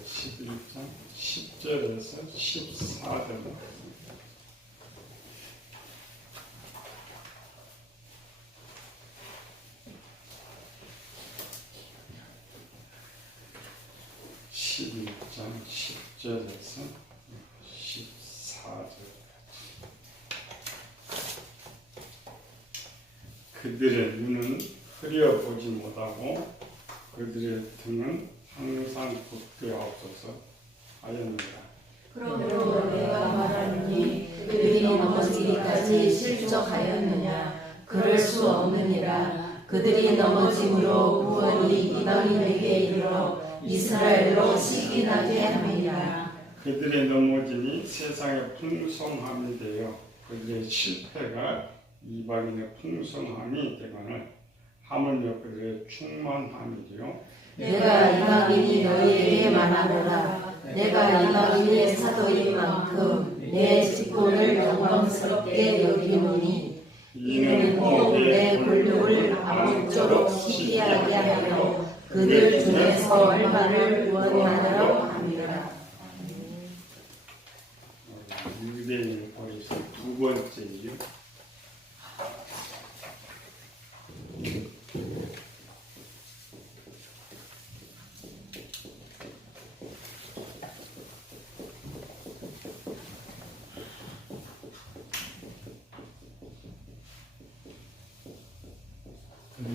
11장 10절에서 14절. (11장 10절에서 14절) 그들의 눈은 흐려보지 못하고 그들의 등은 항상 굳게하옵소서 하였느니라. 그러므로 내가 말하노니 그들이 넘어지기까지 실족하였느냐? 그럴 수 없느니라. 그들이 넘어짐으로 구원이 이방인에게 이르러 이스라엘로 시기나게 함이니라. 그들의 넘어짐이 세상의 풍성함이 되어 그들의 실패가 이방인의 풍성함이 되거늘 하물며 그들의 충만함이 되어 내가 이방인이 너희에게 말하노라. 내가 이방인의 사도인 만큼 내 직분을 영광스럽게 여기노니 이는 꼭 내 골격을 아무쪼록 시기하게 하여 그들 중에서 얼마를 구원하려 함이라. 유대인의 버리신 두 번째 이유.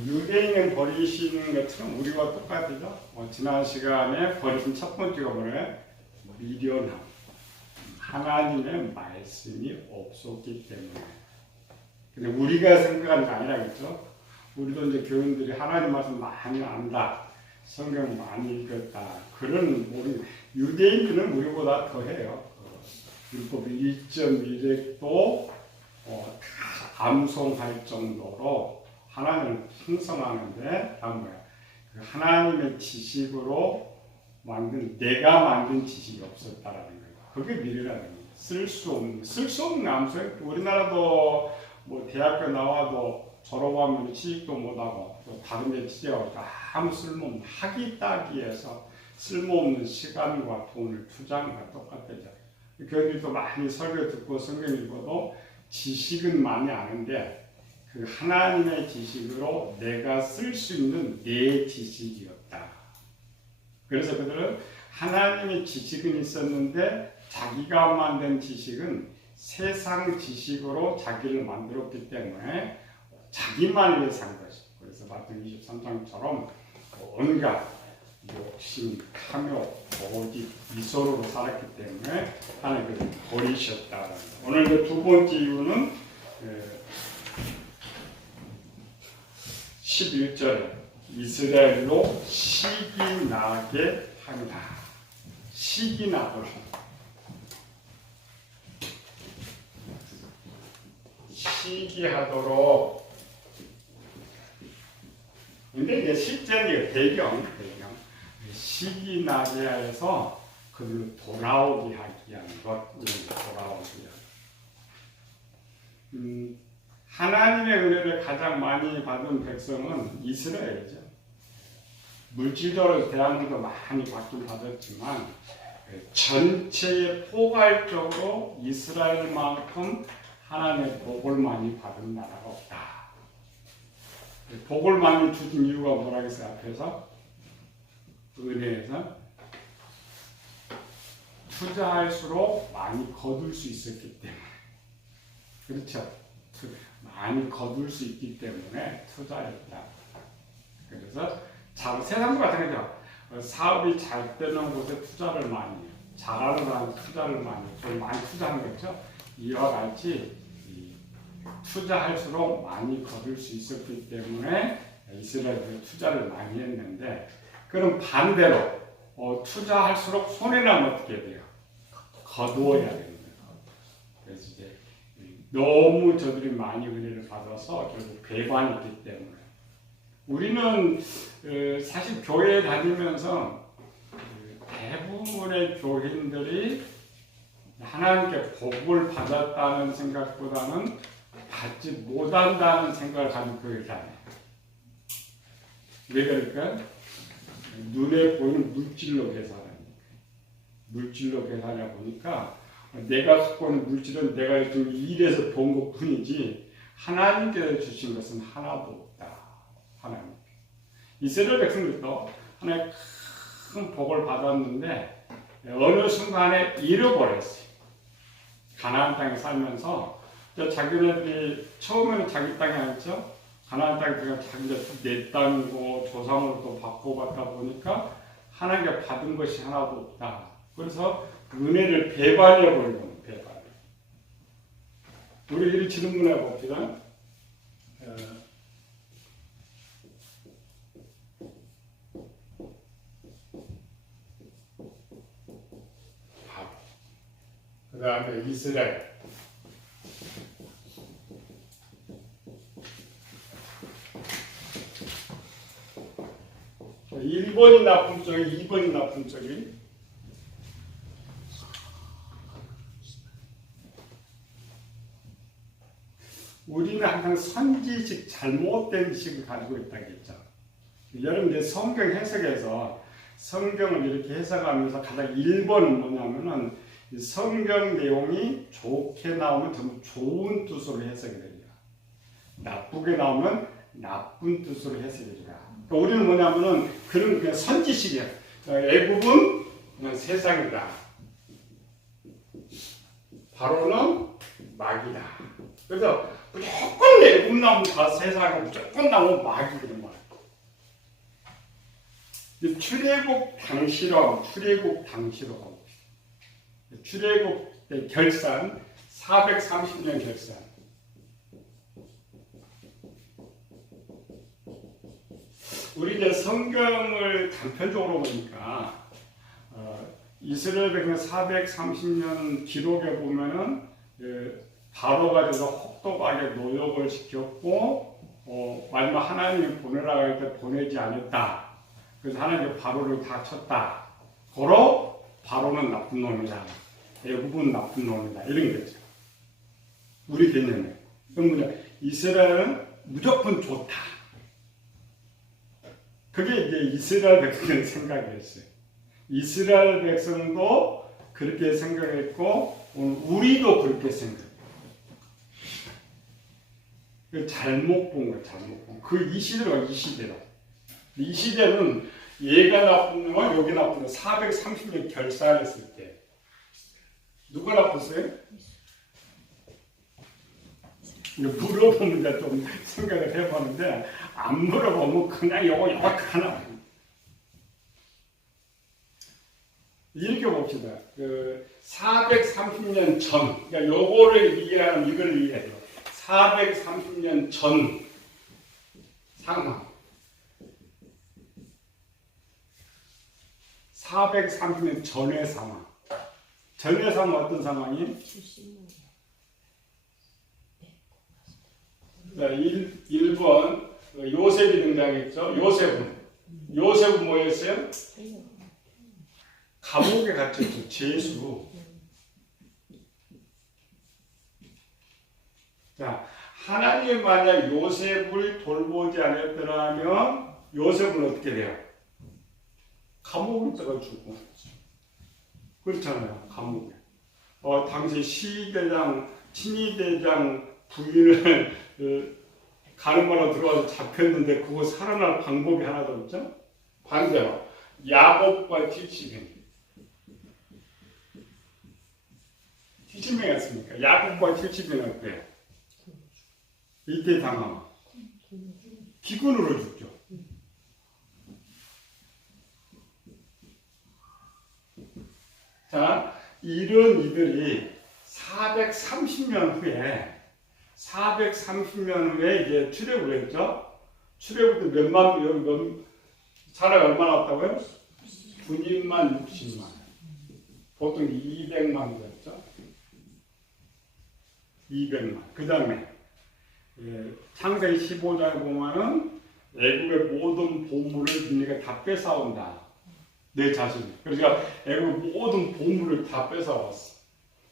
유대인은 버리시는 것처럼 우리와 똑같죠. 지난 시간에 버리신 첫 번째가 뭐래? 미련함. 하나님의 말씀이 없었기 때문에. 근데 우리가 생각하는 게 아니라겠죠. 우리도 이제 교인들이 하나님 말씀 많이 안다. 성경 많이 읽었다. 그런 우리 유대인들은 우리보다 더해요. 율법 1.1획도 다 암송할 정도로 하나님을 풍성하는데 다음 뭐야? 그 하나님의 지식으로 만든 내가 만든 지식이 없었다라는 거예요. 그게 미래라는 거예요. 쓸 수 없는 암송. 우리나라도 뭐 대학교 나와도 졸업하면 취직도 못하고 또 다른 데 취직하고 아무 쓸모없는 학위 따기에서 쓸모없는 시간과 돈을 투자하는 것과 똑같대죠. 교인들도 많이 설교 듣고 성경 읽어도 지식은 많이 아는데 그 하나님의 지식으로 내가 쓸 수 있는 내 지식이었다. 그래서 그들은 하나님의 지식은 있었는데 자기가 만든 지식은 세상 지식으로 자기를 만들었기 때문에 자기만 위해서 산 것이죠. 그래서 마태복음 23장처럼 온갖 욕심, 탐욕, 고집, 이소로로 살았기 때문에 하나님을 버리셨다. 오늘 그 두 번째 이유는 11절에 이스라엘로 시기 나게 합니다. 시기 나도록. 시기하도록. 근데 이제 실제는 배경. 시기 나게 해서 그들로 돌아오게 하기 위한 것. 돌아오게 하는. 하나님의 은혜를 가장 많이 받은 백성은 이스라엘이죠. 물질적으로 대한민국도 많이 받긴 받았지만 전체에 포괄적으로 이스라엘만큼 하나님의 복을 많이 받은 나라가 없다. 복을 많이 주신 이유가 뭐라겠어요? 앞에서 은혜에서 투자할수록 많이 거둘 수 있었기 때문에. 그렇죠? 많이 거둘 수 있기 때문에 투자했다. 그래서 세상도 마찬가지죠. 사업이 잘 되는 곳에 투자를 많이 해요. 잘하는 사람 투자를 많이 해요. 좀 많이 투자하는 거죠. 이와 같이 투자할수록 많이 거둘 수 있었기 때문에 이스라엘에 투자를 많이 했는데, 그럼 반대로 투자할수록 손해나면 어떻게 돼요? 거두어야 되는 거예요. 그래서 이제 너무 저들이 많이 은혜를 받아서 결국 배반이 있기 때문에 우리는 사실 교회에 다니면서 대부분의 교인들이 하나님께 복을 받았다는 생각보다는 받지 못한다는 생각을 가지고 교회에 다녀요. 왜 그럴까? 눈에 보이는 물질로 계산하니까. 물질로 계산해 보니까 내가 갖고 있는 물질은 내가 좀 일해서 본 것뿐이지 하나님께서 주신 것은 하나도 없다. 하나님. 이스라엘 백성들도 하나님의 큰 복을 받았는데 어느 순간에 잃어버렸어요. 가나안 땅에 살면서 자기네들이 처음에는 자기 땅이 아니죠. 가나안 땅에 들어가 자기네 내 땅이고 조상으로도 바꿔받다 보니까 하나님께 받은 것이 하나도 없다. 그래서 은혜를 배반해버리는 배반. 우리 이를 질문해 봅시다. 그 다음에 이스라엘. 자, 1번이 나쁜 쪽이 2번이 나쁜 쪽이. 우리는 항상 선지식, 잘못된 지식을 가지고 있다겠죠. 여러분 이제 성경 해석에서 성경을 이렇게 해석하면서 가장 1번은 뭐냐면은 성경 내용이 좋게 나오면 전부 좋은 뜻으로 해석이 됩니다. 나쁘게 나오면 나쁜 뜻으로 해석이 됩니다. 그러니까 우리는 뭐냐면은 그냥 선지식이야. 애굽은 그냥 세상이다. 바로는 마귀다. 그래서 무조건 애굽 나오면 다 세상이고 무조건 나오면 마귀 그런 거야. 출애굽 당시로 출애굽 때 결산 430년 결산. 우리 이제 성경을 단편적으로 보니까 이스라엘 백성 430년 기록에 보면은 바로가 돼서 혹독하게 노역을 시켰고 마지막 하나님이 보내라고 할 때 보내지 않았다. 그래서 하나님이 바로를 다 쳤다. 고로 바로는 나쁜 놈이다. 애굽은 나쁜 놈이다. 이런 거죠. 우리 개념에. 그럼 뭐냐? 이스라엘은 무조건 좋다. 그게 이제 이스라엘 백성의 생각이었어요. 이스라엘 백성도 그렇게 생각했고 우리도 그렇게 생각해요. 잘못 본 거예요. 잘못 본 거. 이 시대가 이 시대로. 이 시대는 얘가 나쁜 놈과 여기 나쁜 놈 430년 결산했을 때 누가 나빴어요? 물어보면 이제 좀 생각을 해보는데 안 물어보면 그냥 요거 하나. 이렇게 봅시다. 430년 전, 그러니까 요거를 이해하면 이걸 이해해야 돼요. 430년 전 상황. 430년 전의 상황. 전의 상황 어떤 상황이? 자, 1번 요셉이 등장했죠. 요셉은 뭐였어요? 감옥에 갇혔죠. 죄수. 자, 하나님 만약 요셉을 돌보지 않았더라면 요셉은 어떻게 돼요? 감옥에 들어가 죽고. 그렇잖아요. 감옥에. 당시 시대장, 친위대장 부인을 가는 말로 들어와서 잡혔는데 그거 살아날 방법이 하나도 없죠? 반대로 야곱과 티시벤. 티시벤이었습니까? 야곱과 티시벤은 어때요? 이때 당하면 기근으로 죽죠. 자, 이런 이들이 430년 후에 이제 출애굽을 했죠. 출애굽 때 사람이 얼마나 왔다고요? 군인만 60만. 보통 200만 됐죠. 200만. 그 다음에 창세기 15장에 보면은 애굽의 모든 보물을 니네가 다 뺏어온다. 내 자신이. 그러니까 애굽 모든 보물을 다 뺏어왔어.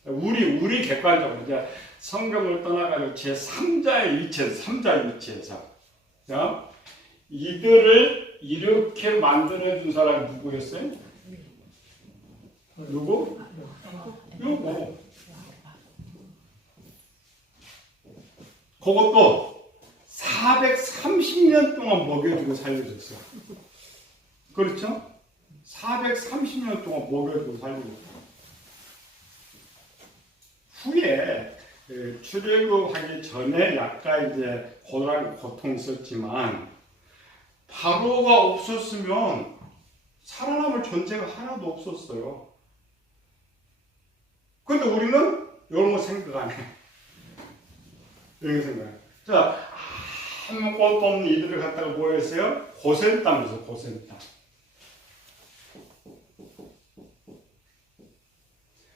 우리 객관적으로 이제 성경을 떠나가지고 제3자의 위치에서 자, 이들을 이렇게 만들어준 사람이 누구였어요? 누구? 요거. 그것도 430년 동안 먹여주고 살려줬어. 그렇죠? 430년 동안 먹여주고 살려줬어. 후에 출애굽하기 전에 약간 이제 고통이 있었지만 바로가 없었으면 살아남을 존재가 하나도 없었어요. 근데 우리는 이런 거 생각 안 해. 이런 거 생각 안 해. 자, 아무것도 없는 이들을 갖다가 뭐 했어요? 고센 땅에서 고센 땅.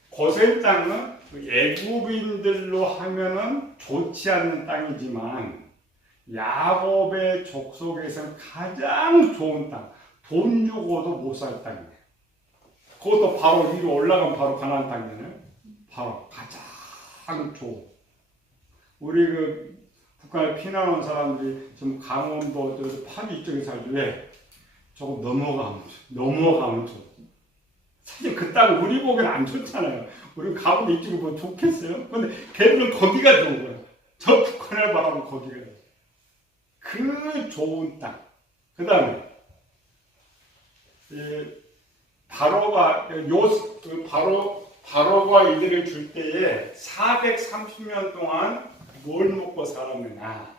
고센 땅은 애굽인들로 하면은 좋지 않는 땅이지만 야곱의 족속에서는 가장 좋은 땅. 돈 주고도 못 살 땅이에요. 그것도 바로 위로 올라가면 바로 가나안 땅이잖아요. 바로 가장 좋은. 우리 북한에 피난 온 사람들이 좀 강원도 파주 이쪽에 살지 왜? 조금 넘어가면 좋. 사실 그 땅 우리 보기엔 안 좋잖아요. 우리 가보면 이쪽에 뭐 좋겠어요? 근데 걔들은 거기가 좋은 거예요. 저 북한을 바라보면 거기가 좋아요. 그 좋은 땅. 그 다음에 바로가 이들을 줄 때에 430년 동안 뭘 먹고 살았느냐.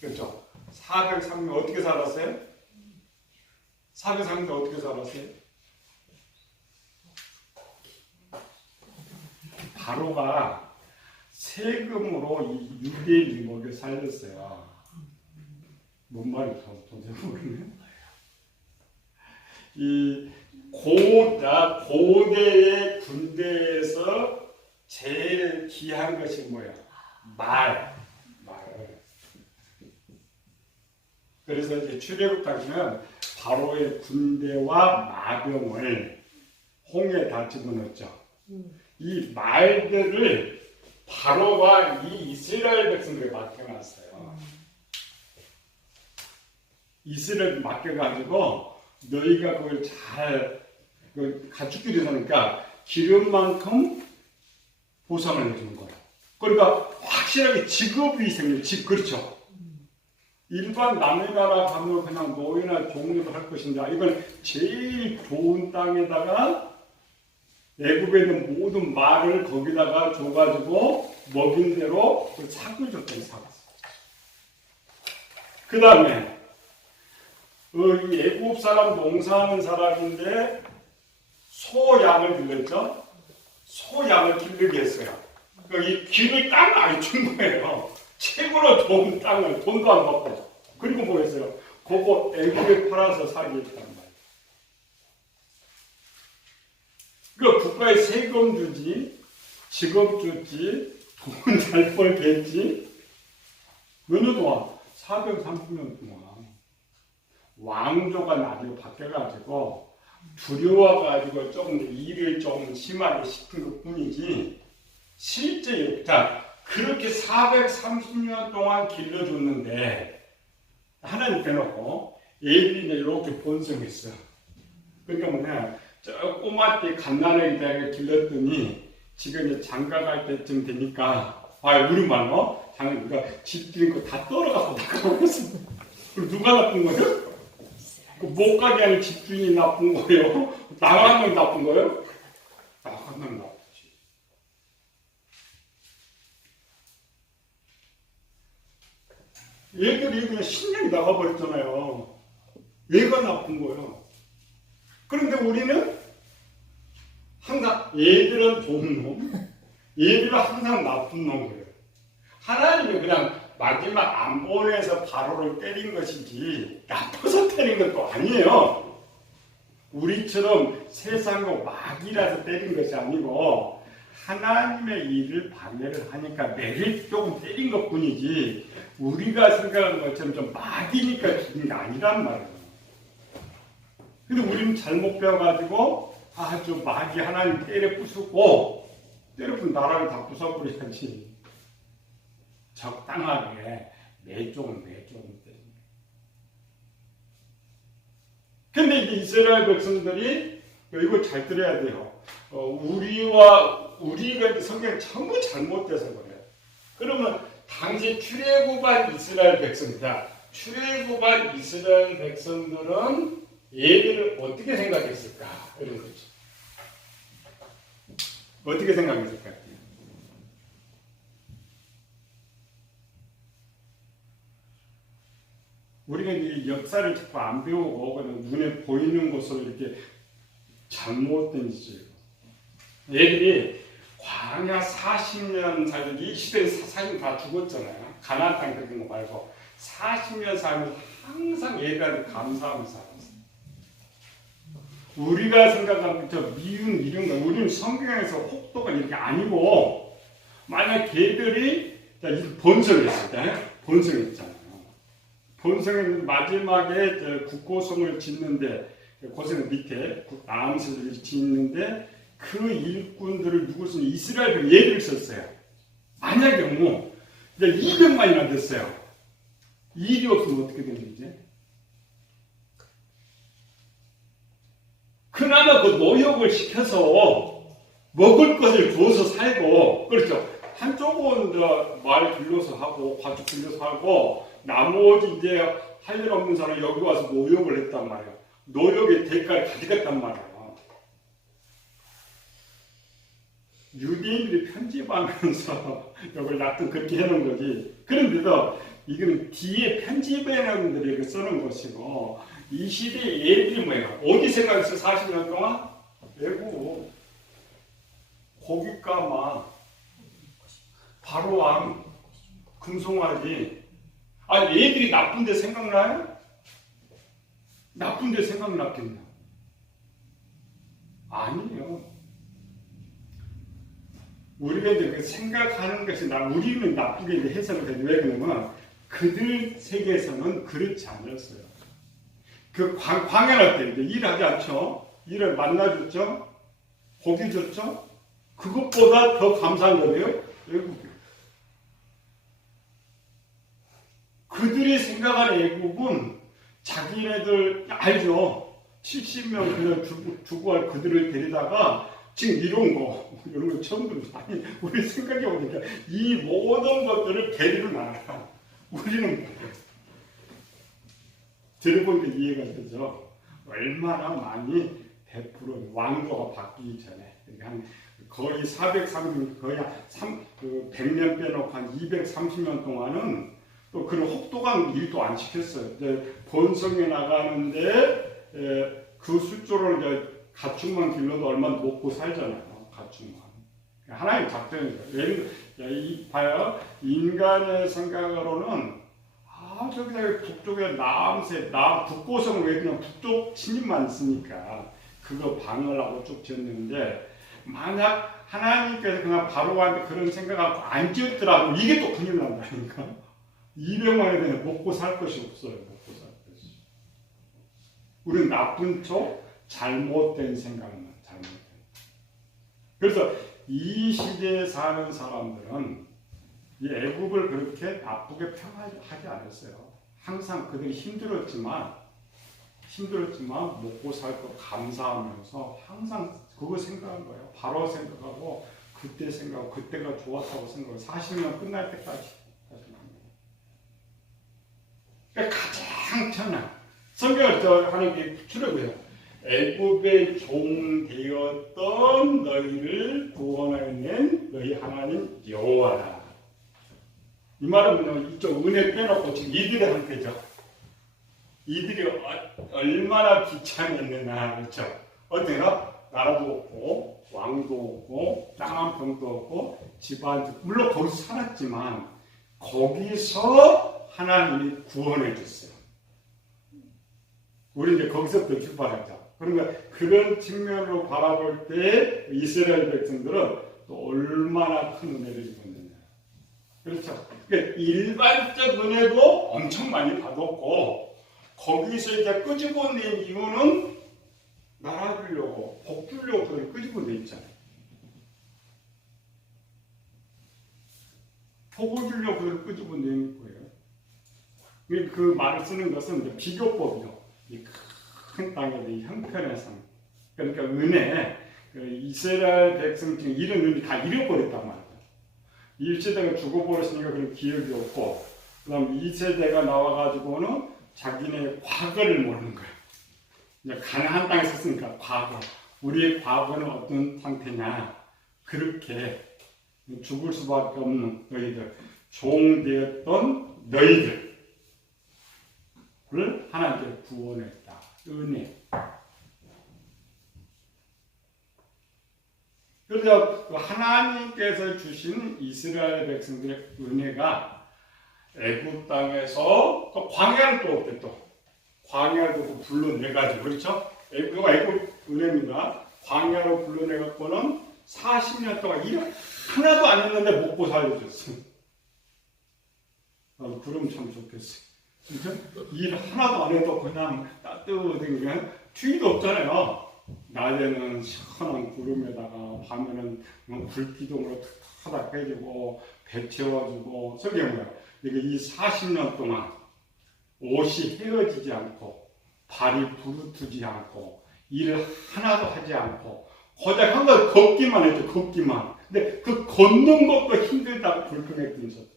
그렇죠? 430년 어떻게 살았어요? 430년 어떻게 살았어요? 바로가 세금으로 이 유대인을 먹여 살렸어요. 뭔 말인지 도저히 모르네. 이 고대의 군대에서 제일 귀한 것이 뭐야? 말. 그래서 이제 출애굽 당시는 바로의 군대와 마병을 홍해에 집어넣었죠. 이 말들을 바로가 이 이스라엘 백성들에 맡겨놨어요. 이스라엘 맡겨가지고 너희가 그걸 잘 가축들이 되니까 기름만큼 보상을 해주는 거야. 그러니까 확실하게 직업이 생겨요. 그렇죠. 일반 남의 나라 가면 그냥 노예나 종로도 할 것인데 이건 제일 좋은 땅에다가 애굽에 있는 모든 말을 거기다가 줘가지고 먹인 대로 삭을 줬더니 사갔어. 그 다음에 이 애굽 사람 농사하는 사람인데 소양을 길렀죠. 소양을 기르게 했어요. 그러니까 이 길을 땅을 안 준 거예요. 최고로 좋은 땅을 돈도 안 받고. 그리고 뭐 했어요? 그거 애굽에 팔아서 살게 했단 말이에요. 그 국가에 세금 주지, 직업 주지, 돈 잘 벌겠지. 어느 동안 430년 동안 왕조가 나중에 바뀌어가지고 두려워가지고 조금 일을 좀 심하게 시킨 것 뿐이지 실제 그렇게 430년 동안 길러줬는데 하나님 빼놓고 애들이 이렇게 번성했어. 그러니까 뭐냐 저 꼬마 때 갓난아기다가 길렀더니 지금 이제 장가 갈 때쯤 되니까 우리 말로 그러니까 집들인 거 다 떨어가고 나가버렸어. 그럼 누가 나쁜 거예요? 못 가게 하는 집주인이 나쁜 거예요? 나가는 건 나쁜 거예요? 나가는 건 나쁘지. 얘들이 그냥 신령이 나가버렸잖아요. 얘가 나쁜 거예요. 그런데 우리는 항상 얘들은 좋은 놈, 얘들은 항상 나쁜 놈이에요. 하나님이 그냥 마지막 안 보내서 바로를 때린 것이지 나빠서 때린 것도 아니에요. 우리처럼 세상과 마귀라서 때린 것이 아니고 하나님의 일을 방해를 하니까 매를 조금 때린 것 뿐이지 우리가 생각하는 것처럼 좀 마귀니까 죽인 게 아니란 말이에요. 근데 우리는 잘못 배워가지고 아주 마귀 하나님 때려 부수고 때려 부순 나라를 다 부숴버려야지. 적당하게 매조금 때립니다. 근데 이제 이스라엘 백성들이 이거 잘 들어야 돼요. 우리가 성경이 전부 잘못돼서 그래. 그러면 당시 출애굽한 이스라엘 백성이다. 출애굽한 이스라엘 백성들은 얘들을 어떻게 생각했을까? 이런 거죠. 어떻게 생각했을까? 우리가 이 역사를 자꾸 안 배우고 그냥 눈에 보이는 것으로 이렇게 잘못된 짓이에요. 얘들이 광야 40년 살기, 이 시대에 사실 다 죽었잖아요. 가나안 땅 그런 거 말고 40년 살면서 항상 얘들한테 감사하면서 살았어요. 우리가 생각하는 저 미운 이런 거, 우리는 성경에서 혹도가 이렇게 아니고, 만약 걔들이 번성했을 때, 번성했잖아요. 번성했는데 마지막에 국고성을 짓는데, 고성 밑에 남성을 짓는데, 그 일꾼들을 누구 쓰냐? 이스라엘 얘를 썼어요. 만약에 뭐, 이제 200만이나 됐어요. 일이 없으면 어떻게 되는지. 그나마 그 노역을 시켜서 먹을 것을 주어서 살고, 그렇죠. 한쪽은 말 빌려서 하고, 가축 빌려서 하고, 나머지 이제 할 일 없는 사람이 여기 와서 노역을 했단 말이에요. 노역의 대가를 가져갔단 말이에요. 유대인들이 편집하면서 이걸 놔둔 그렇게 해놓은 거지. 그런데도 이거는 뒤에 편집해놓은 분들이 써놓은 것이고, 이 시대의 애들이 뭐예요? 어디 생각했어? 40년 동안? 외국 고깃가마 바로왕 금송아지. 아니 애들이 나쁜데 생각나요? 나쁜데 생각났겠냐? 아니에요. 우리가 이제 생각하는 것이 우리는 나쁘게 해석을 해도 왜 그러냐면 그들 세계에서는 그렇지 않았어요. 그 광야할 때 이제 일하지 않죠. 일을 만나줬죠. 고기 줬죠. 그것보다 더 감사한 거예요. 애국이. 그들이 생각하는 애국은 자기네들 알죠. 70명 그냥 주고 할 그들을 데리다가 지금 이런 거 처음 들어요. 아니, 우리 생각해보니까 이 모든 것들을 데리고 나가. 우리는 들어보니까 이해가 되죠. 얼마나 많이 베풀어 왕조가 바뀌기 전에 그러니까 한 거의 430, 거의 100년 빼놓고 한 230년 동안은 또 그런 혹독한 일도 안 시켰어요. 이제 본성에 나가는데 그 숫조를 이제 가축만 길러도 얼마나 먹고 살잖아요. 가축만. 하나의 작전이죠. 예를 봐요. 인간의 생각으로는 저기 북쪽에 북고성을 왜 그냥 북쪽 신임만 쓰니까 그거 방어라고 쭉 지었는데 만약 하나님께서 그냥 바로한테 그런 생각하고 안 지었더라도 이게 또 큰일 난다니까. 200만에 대해 먹고 살 것이 없어요. 먹고 살 것이. 우리는 나쁜 쪽 잘못된 생각만 잘못된. 그래서 이 시대에 사는 사람들은 이 애국을 그렇게 나쁘게 평하지 않았어요. 항상 그들이 힘들었지만 먹고 살고 감사하면서 항상 그거 생각한 거예요. 바로 생각하고 그때 생각하고 그때가 좋았다고 생각하고 40년 끝날 때까지. 그러니까 가장 천한 성경을 하는 게 출애굽이에요. 애굽의 종 되었던 너희를 구원하는 너희 하나님 여호와라. 이 말은 뭐냐면 이쪽 은혜 빼놓고 지금 이들의 상태죠. 이들이 얼마나 비참했느냐, 그렇죠? 어때요? 나라도 없고 왕도 없고 땅 한 평도 없고 집안도 물론 거기서 살았지만 거기서 하나님이 구원해 줬어요. 우리 이제 거기서부터 출발하자. 그러니까 그런 측면으로 바라볼 때 이스라엘 백성들은 또 얼마나 큰 은혜를 입었느냐. 그렇죠. 그러니까 일반적 은혜도 엄청 많이 받았고 거기서 이제 끄집어낸 이유는 나라 주려고 복 주려고 그걸 끄집어내 있잖아요. 복을 주려고 그걸 끄집어낸 거예요. 그 말을 쓰는 것은 이제 비교법이죠. 이 큰 땅의 형편의 상, 그러니까 은혜, 그 이스라엘 백성 중에 이런 은혜 다 잃어버렸단 말이에요. 1세대가 죽어버렸으니까 그런 기억이 없고, 그 다음 2세대가 나와가지고는 자기네 과거를 모르는 거예요. 이제 가나안 땅에 있었으니까 과거, 우리의 과거는 어떤 상태냐, 그렇게 죽을 수밖에 없는 너희들, 종되었던 너희들을 하나님께 구원했다. 은혜. 그래서 하나님께서 주신 이스라엘 백성들의 은혜가 애굽 땅에서 또 광야를 또 어때 또 광야로 불러내가지고 그렇죠? 애굽 은혜입니다. 광야로 불러내갖고는 40년 동안 일 하나도 안 했는데 먹고 살려줬어요. 그럼 참 좋겠어요. 그렇죠? 일 하나도 안 해도 그냥 따뜻한 그냥 추위도 없잖아요. 낮에는 시원한 구름에다가 밤에는 불기둥으로 탁탁 해주고 배 채워주고 저게 뭐야? 이 40년 동안 옷이 헤어지지 않고 발이 부르트지 않고 일을 하나도 하지 않고 고작 한 번 걷기만 했죠. 걷기만. 근데 그 걷는 것도 힘들다고 불평했던 적.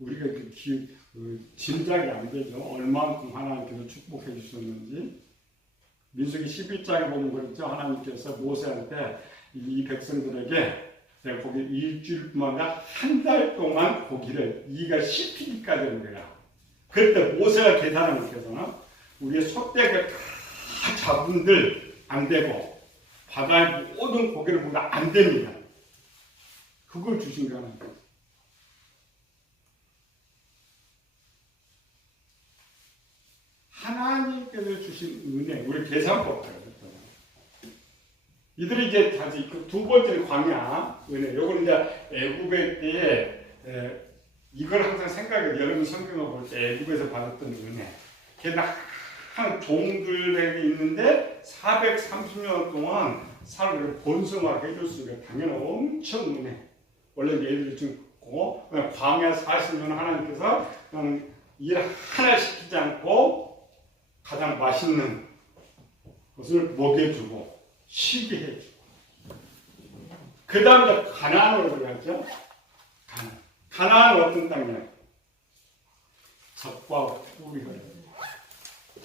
우리가 짐작이 안 되죠. 얼마만큼 하나님께서 축복해 주셨는지. 민수기 11장에 보면 그렇죠. 하나님께서 모세한테 이 백성들에게 내가 고기 일주일뿐만 아니라 한 달 동안 고기를 이가 씹히기까지 하는 거야. 그때 모세가 계산한 것께서는 우리의 속대가 다 잡은들 안 되고 바다의 모든 고기를 보다 안 됩니다. 그걸 주신 거는 하나님께서 주신 은혜, 우리 계산법이에요. 이들이 이제 다시 그 두 번째 광야 은혜. 요거는 이제 애굽의 때에 이걸 항상 생각해요. 여러분 성경을 볼 때 애굽에서 받았던 은혜. 게다가 한 종들에게 있는데 430년 동안 사람을 번성하게 해줬으니까 당연히 엄청 은혜. 원래 얘들이 죽고 그냥 광야 40년 하나님께서 그냥 일 하나 시키지 않고 가장 맛있는 것을 먹여주고 쉬게 해주고 그 다음에 가나안으로 들어갔죠. 가나안은 어떤 땅이에요? 적과 꿀이 흘러요.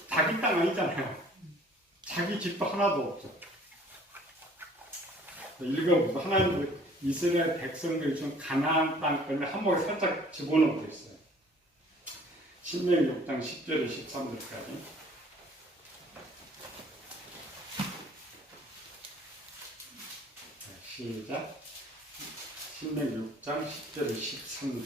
자기 땅 아니잖아요. 자기 집도 하나도 없어. 읽어보면 하나님 이스라엘 백성들이 준 가나안 땅 때문에 한목에 살짝 집어넣고 있어요. 신명기 6장 10절에 13절까지. 시작. 신명기 6장 10절에 13절.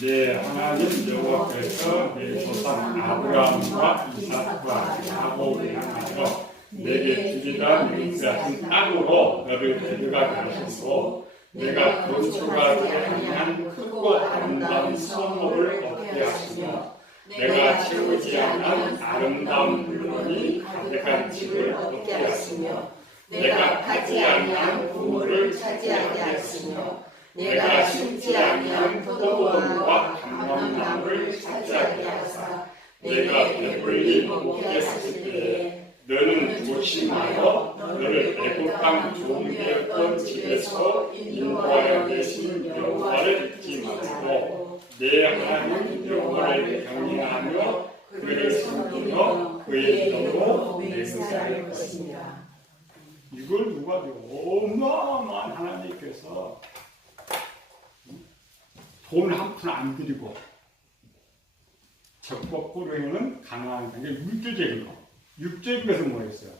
내 하나님 여호와께서 내 조상 아브라함과 이삭과 야곱을 향하여 내게 주리라 맹세하신 땅으로 너를 데려가게 하시고 내가 건축하지 아니한 크고 아름다운 성읍을 얻게 하시며 내가 채우지 않은 아름다운 물건이 가득한 집을 얻게 하시며 내가 파지 아니한 우물을 차지하게 하시며 내가 심지 아니한 포도원과 감람나무를 차지하게 하사 내가 배불리 먹게 하실 때에 너는 조심하여 너를 애굽 땅 종되었던 집에서 인도하여 계신 여호와를 잊지 말고 내 하나님 여호와를 경외하며 그를 섬기며 그의 이름으로 맹세할 것이니라. 이걸 누가 어마어마한 하나님께서 돈 한 푼 안 들이고 적과 꿀에는 가나안 땅에 물질적인 거, 육적인 것은 뭐였어요?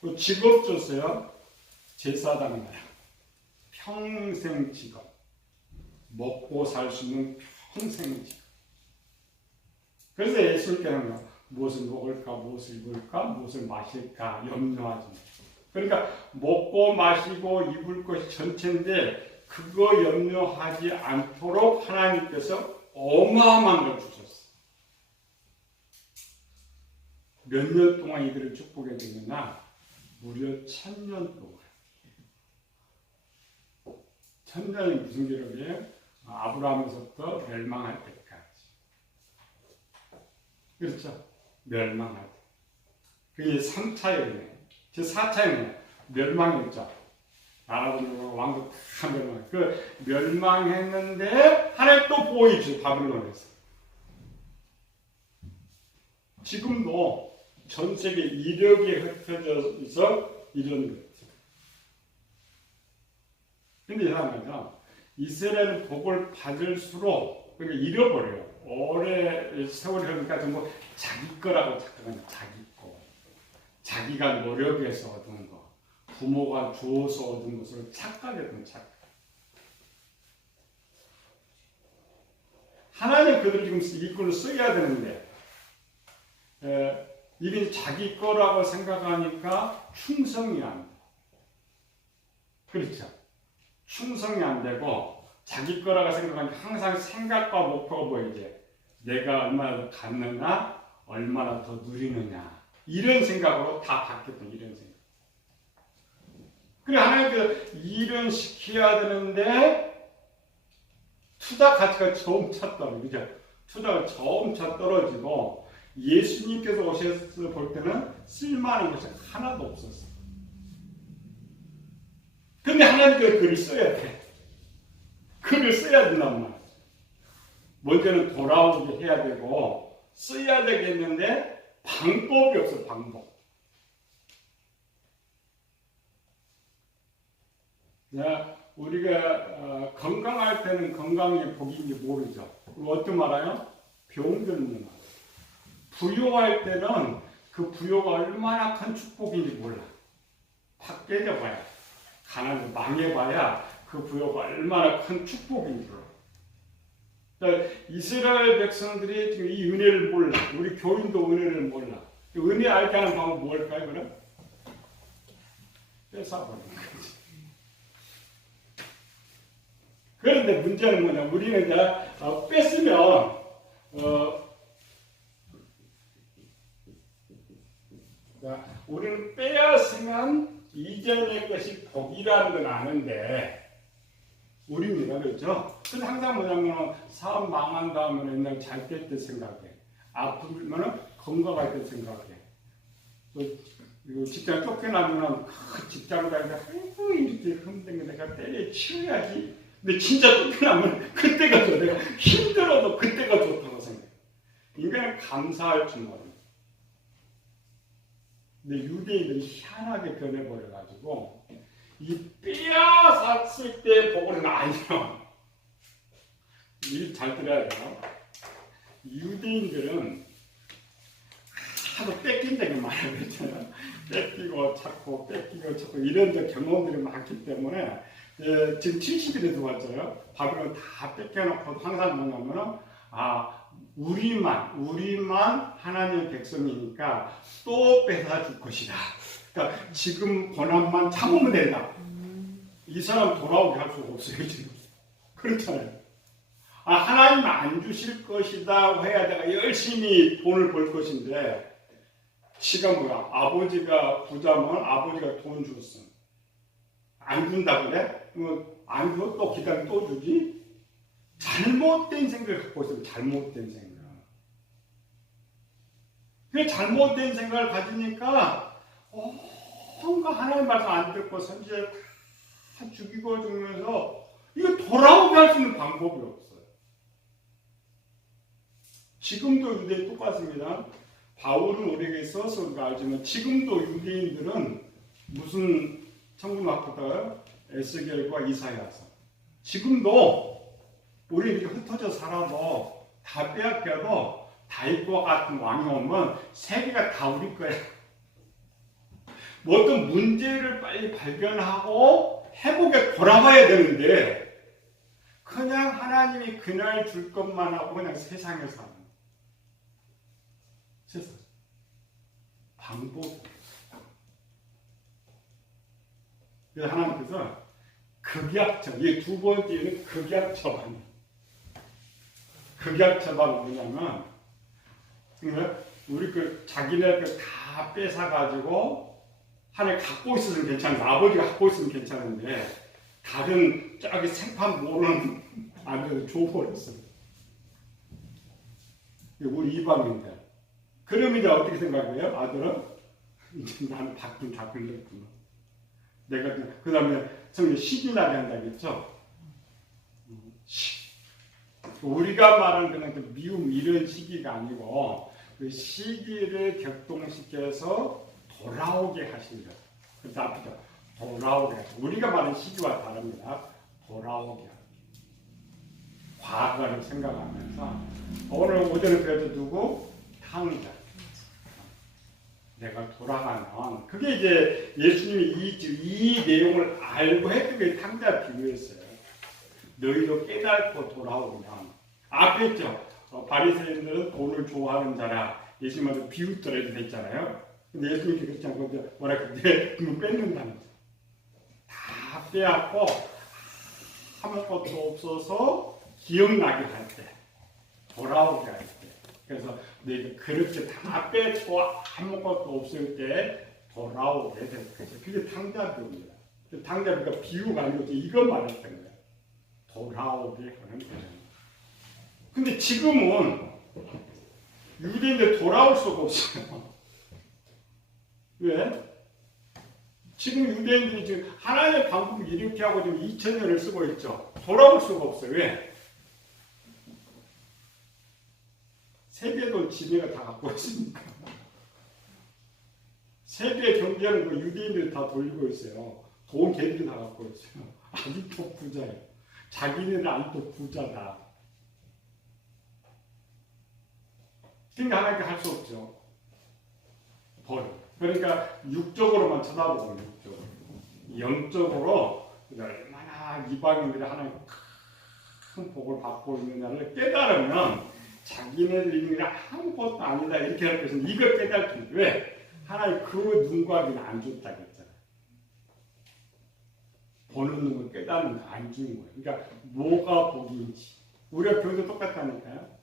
그 직업 줬어요. 제사장 나라. 평생 직업. 먹고 살 수 있는 평생 직업. 그래서 예수님께는 무엇을 먹을까, 무엇을 입을까, 무엇을 마실까 염려하지. 그러니까 먹고 마시고 입을 것이 전체인데 그거 염려하지 않도록 하나님께서 어마어마한 걸 주셨어. 몇 년 동안 이들을 축복해 주느냐? 무려 1000년 동안. 1000년이 무슨 기록이에요? 아브라함에서부터 멸망할 때까지. 그렇죠? 멸망하다. 그게 3차였네. 제 4차였네. 멸망했죠. 나라도 왕도 다 멸망. 그 멸망했는데 하나님 또 보호해 바빌론에서. 지금도 전 세계 이력이 흩어져서 이런 거죠. 근데 이상하죠. 이스라엘은 복을 받을수록 그러니까 잃어버려요. 오래 세월이 흐르니까 전부 자기 거라고 착각하는 자기 거. 자기가 노력해서 얻은 거. 부모가 주어서 얻은 것을 착각했던 착각. 하나님 그들이 지금 일꾼을 써야 되는데 이게 자기 거라고 생각하니까 충성이 안 돼. 그렇죠? 충성이 안 되고 자기 거라고 생각하니까 항상 생각과 목표가 보이지. 내가 얼마나 더 갖느냐, 얼마나 더 누리느냐 이런 생각으로 다 바뀌었던 이런 생각. 그래 하나님께서 일은 시켜야 되는데 투자 가치가 점차 떨어지죠. 그죠? 투자가 점차 떨어지고 예수님께서 오셔서 볼 때는 쓸만한 것이 하나도 없었어요. 근데 하나님께서 글을 써야 돼. 글을 써야 된단 말이야. 먼저는 돌아오게 해야 되고 써야 되겠는데 방법이 없어. 방법. 우리가 건강할 때는 건강의 복인지 모르죠. 어떤 말아요? 병들면 말아요. 부요할 때는 그 부요가 얼마나 큰 축복인지 몰라. 팍 깨져봐야, 가난해서 망해봐야 그 부요가 얼마나 큰 축복인지 몰라. 그러니까 이스라엘 백성들이 지금 이 은혜를 몰라. 우리 교인도 은혜를 몰라. 은혜 알게 하는 방법은 뭘까요, 그럼? 뺏어버리는 거지. 그런데 문제는 뭐냐? 우리는 이제 뺐으면 우리는 빼앗으면 이전의 것이 복이라는 건 아는데 우리입니다, 그렇죠? 그래서 항상 뭐냐면 사업 망한 다음에 옛날 잘 될 때 생각해. 아프면 건강할 때 생각해. 그리고 직장 쫓겨나면 그 직장 다니다가 아이고 이렇게 힘든 거 내가 때려치워야지. 근데 진짜 쫓겨나면 그때가 좋아. 내가 힘들어도 그때가 좋다고 생각해. 인간은 감사할 줄 모르는. 근데 유대인들이 희한하게 변해버려가지고 이 빼앗았을 때 복은 아니야. 일 잘 들어야 돼요. 유대인들은 하도 뺏긴 적이 많아요. 그렇잖아요. 뺏기고 찾고 뺏기고 찾고 이런 경험들이 많기 때문에 지금 70일에 들어왔잖아요. 바벨론 다 뺏겨놓고 항상 뭐냐면은 우리만 하나님의 백성이니까 또 뺏어줄 것이다. 그러니까 지금 고난만 참으면 된다. 이 사람 돌아오게 할 수가 없어요. 지금. 그렇잖아요. 하나님 안 주실 것이다 해야 내가 열심히 돈을 벌 것인데 지가 뭐야? 아버지가 부자면 아버지가 돈 줬어. 안 준다 그래? 안 줘? 또 기다리면 또 주지? 잘못된 생각을 갖고 있어요. 잘못된 생각. 그 잘못된 생각을 가지니까 뭔가 하나님 말씀 안 듣고 선지자를 다 죽이고 죽으면서 이거 돌아오게 할 수 있는 방법이 없어요. 지금도 유대인 똑같습니다. 바울은 우리에게 써서 우리가 알지만 지금도 유대인들은 무슨 천국학부터 에스겔과 이사야서 지금도 우리 이렇게 흩어져 살아도 다 빼앗겨도 다윗과 같은 왕이 오면 세계가 다 우리 거야. 뭐 어떤 문제를 빨리 발견하고 회복에 돌아가야 되는데 그냥 하나님이 그날 줄 것만 하고 그냥 세상에 사는 세상 방법. 그래서 하나님께서 극약처, 이 두 번째는 극약처방. 극약처방은 뭐냐면 우리 자기네 다 뺏어가지고 하나님 갖고 있으면 괜찮은데 아버지가 갖고 있으면 괜찮은데 다른 저기 생판 모르는 아들을 줘버렸어요. 우리 이방인들 그러면 이제 어떻게 생각해요? 아들은 이제 나는 바꾼 다 걸렸구나. 내가 그 다음에 성경 시기나게 한다겠죠. 우리가 말하는 그냥 그 미움 이런 시기가 아니고 그 시기를 격동시켜서 돌아오게 하신 것. 그래서 앞이죠. 돌아오게 하신. 우리가 말하는 시기와 다릅니다. 돌아오게 하신. 과거를 생각하면서 오늘 오전에 그래도 누구? 탕자. 내가 돌아가면 그게 이제 예수님이 이 내용을 알고 했던 게 탕자 비유였어요. 너희도 깨닫고 돌아오면 앞에 있죠. 바리새인들은 돈을 좋아하는 자라 예수님한테 비웃더라도 됐잖아요. 근데 예수님이 그렇지 않고 뭐라 그래? 그거 뺏는다는 거죠. 다 빼앗고 아무것도 없어서 기억나게 할 때, 돌아오게 할 때. 그래서 너희가 그렇게 다 뺏고 아무것도 없을 때 돌아오게 될 것이죠. 그게 탕자비입니다. 탕자비가 비유가 아니고 이것 말했던 거예요. 돌아오게 하는 거예요. 근데 지금은 유대인들 돌아올 수가 없어요. 왜? 지금 유대인들이 지금 하나님의 방법을 이렇게 하고 지금 2000년을 쓰고 있죠. 돌아올 수가 없어요. 왜? 세계도 지네가 다 갖고 있으니까. 세계 경제는 그 유대인들이 다 돌리고 있어요. 돈 걔들이 다 갖고 있어요. 아직도 부자예요. 자기네는 아직도 부자다. 그러니까 하나님께 할 수 없죠. 벌. 그러니까 육적으로만 쳐다보고 육적으로. 영적으로 얼마나 이방인들이 하나님 큰 복을 받고 있느냐를 깨달으면 자기네들이 있는 게 아무것도 아니다 이렇게 할 것은 이걸 깨달지. 왜? 하나님 그 눈과 귀는 안 줬다 그랬잖아. 보는 눈을 깨닫는 거 안 주는 거예요. 그러니까 뭐가 복인지. 우리가 교회도 똑같다니까요.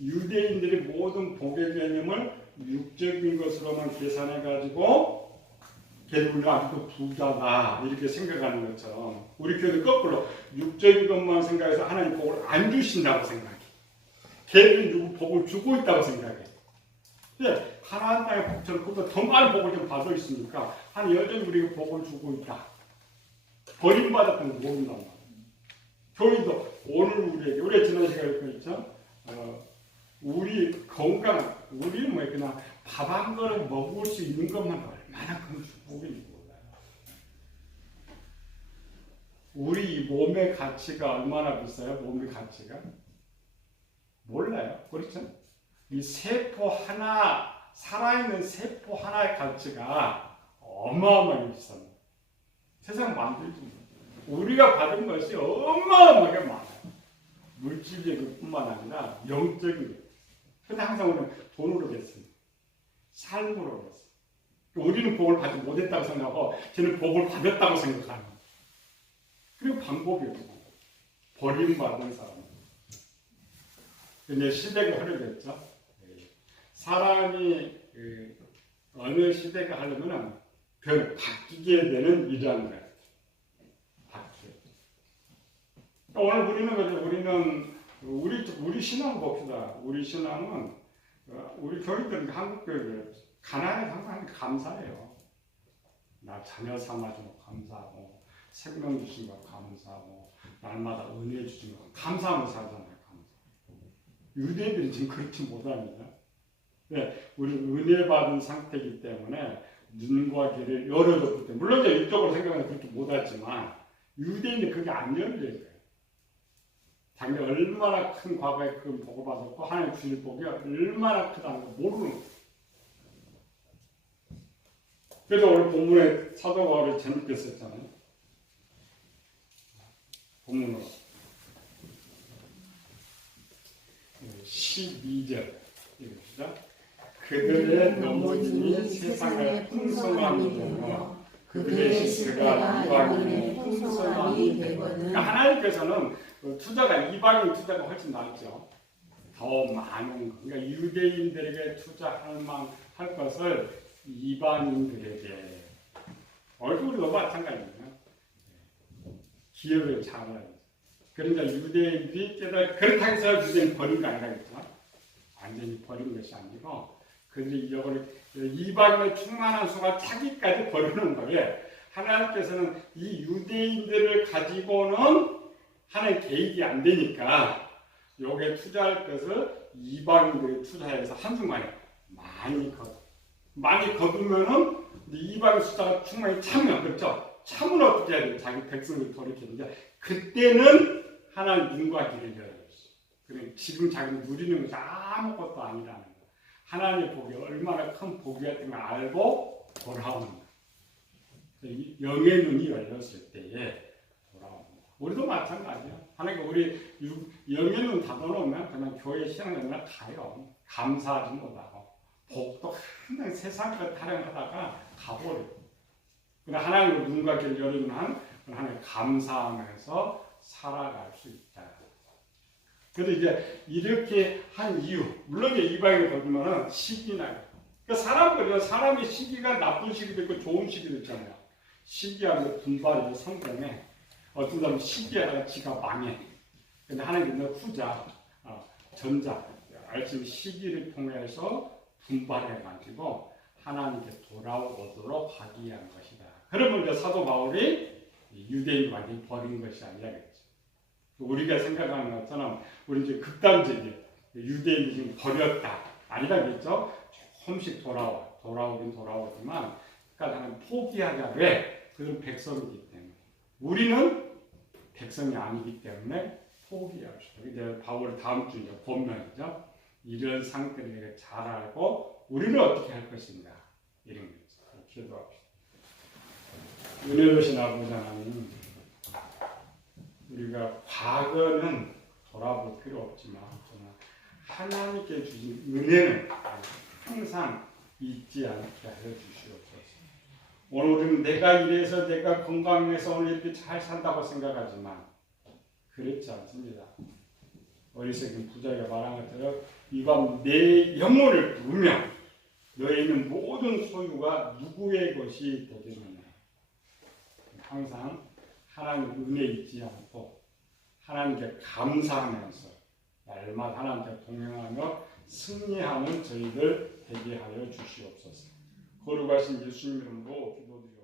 유대인들이 모든 복의 개념을 육적인 것으로만 계산해가지고 걔는 아직도 부자다 이렇게 생각하는 것처럼 우리 교회도 거꾸로 육적인 것만 생각해서 하나님 복을 안 주신다고 생각해. 걔들은 누구 복을 주고 있다고 생각해. 근데 하나님 땅의 복처럼 그보다 더 많은 복을 좀 받아 있으니까 하나님 여전히 우리에게 복을 주고 있다. 버림받았던 걸 모른단 말이야. 교회도 오늘 우리가 지난 시간에 그랬죠. 우리 건강, 우리는 뭐 그냥 밥 한 그릇 먹을 수 있는 것만 얼마나 큰 축복인지 몰라요. 우리 몸의 가치가 얼마나 비싸요? 몸의 가치가? 몰라요. 그렇죠? 이 세포 하나, 살아있는 세포 하나의 가치가 어마어마하게 비쌉니다. 세상 만들지 못해요. 우리가 받은 것이 어마어마하게 많아요. 물질적인 뿐만 아니라 영적인 것. 근데 항상 우리는 돈으로 됐습니다. 삶으로 됐어요. 우리는 복을 받지 못했다고 생각하고 저는 복을 받았다고 생각하는 거예요. 그리고 방법이 없어요. 버림받은 사람. 근데 시대가 흐르겠죠. 사람이 어느 시대가 하려면 바뀌게 되는 일이라는 거예요. 오늘 우리는 우리 신앙 봅시다. 우리 신앙은 우리 교육들은 한국 교육을 가난에 항상 감사해요. 나 자녀 삼아주고 감사하고 생명 주신 거 감사하고 날마다 은혜 주신 거 감사하면서 살잖아요. 유대인들이 지금 그렇지 못합니다. 네, 우리 은혜 받은 상태이기 때문에 눈과 귀를 열어줬기 때문에 물론 이제 육적으로 생각하면 그렇게 못하지만 유대인들 그게 안 열려요. 자기 얼마나 큰 과거에 큰 복을 받았고 하나님 주실 복이 얼마나 크다는 걸 모르는 거예요. 그래서 오늘 본문에 사도 바울이 재밌게 썼잖아요. 본문으로 12절 읽읍시다. 그들의 넘어짐이 세상의 풍성함이 되며 그들의 시대가 이방인의 풍성함이 되거든. 그러니까 하나님께서는 투자가 이방인 투자가 훨씬 낫죠. 더 많은 거. 그러니까 유대인들에게 투자할 만할 것을 이방인들에게 얼굴도 마찬가지예요. 기업을 잘해야 돼. 그러니까 유대인들이 깨달아 그렇다고 해서 유대인 버린 거 아니라겠죠. 완전히 버린 것이 아니고 그들이 잃어버린 이방인의 충만한 수가 차기까지 버리는 거예요. 하나님께서는 이 유대인들을 가지고는 하나님 계획이 안 되니까 요게 투자할 것을 이방인들이 투자해서 한순간에 많이 거두면은 이방인 숫자가 충만히 차면, 그렇죠? 참으면 어떻게 해야 돼요? 자기 백성을 돌이키는데 그때는 하나님 눈과 귀를 열어줬어. 그래 지금 자기는 누리는 것이 아무것도 아니라는 거야. 하나님의 복이 얼마나 큰 복이었던 걸 알고 돌아오는 거야. 영의 눈이 열렸을 때에 돌아오는 거야. 우리도 마찬가지야. 하나님께 우리 영의 눈 닫아놓으면 그냥 교회 신앙생활 가요. 감사하지 못하고 복도 항상 세상 것 타령하다가 가버리고. 그러나 하나님의 눈과 귀를 열리면 하나님 감사하면서 살아갈 수 있다. 그래서 이제 이렇게 한 이유, 물론 이제 이방인을 거두면은 시기 나요. 그러니까 사람이 시기가 나쁜 시기도 있고 좋은 시기도 있잖아요. 시기하면 분발이죠. 성경에 어떤 사람은 시기하다가 지가 망해. 근데 하나님은 후자, 전자, 알지 시기를 통해서 분발해가지고 하나님께 돌아오도록 하기 위한 것이다. 그러면 이제 사도 바울이 유대인을 완전히 버린 것이 아니라겠죠. 우리가 생각하는 것처럼 우리 이제 극단적이에요. 유대인이 지금 버렸다. 아니라겠죠. 조금씩 돌아오긴 돌아오지만 하나님 포기하자. 왜? 그들은 백성이기 때문에. 우리는 백성이 아니기 때문에 포기합시다. 이제 바울의 다음 주 이제 본문이죠. 이런 상태를 잘 알고 우리는 어떻게 할 것인가 이런 거죠. 기도합시다. 은혜로신 아버지 하나님, 우리가 과거는 돌아볼 필요 없지만 하나님께 주신 은혜는 항상 잊지 않게 하여 주시옵소서. 오늘 우리는 내가 이래서 내가 건강해서 오늘 이렇게 잘 산다고 생각하지만 그렇지 않습니다. 어리석은 부자가 말한 것처럼 이밤 내 영혼을 부르며 너에 있는 모든 소유가 누구의 것이 되겠느냐. 항상 하나님 은혜 잊지 않고 하나님께 감사하면서 날마다 하나님께 동행하며 승리하는 저희들 되게 하여 주시옵소서. 거룩하신 예수님 이름으로 기도드립니다.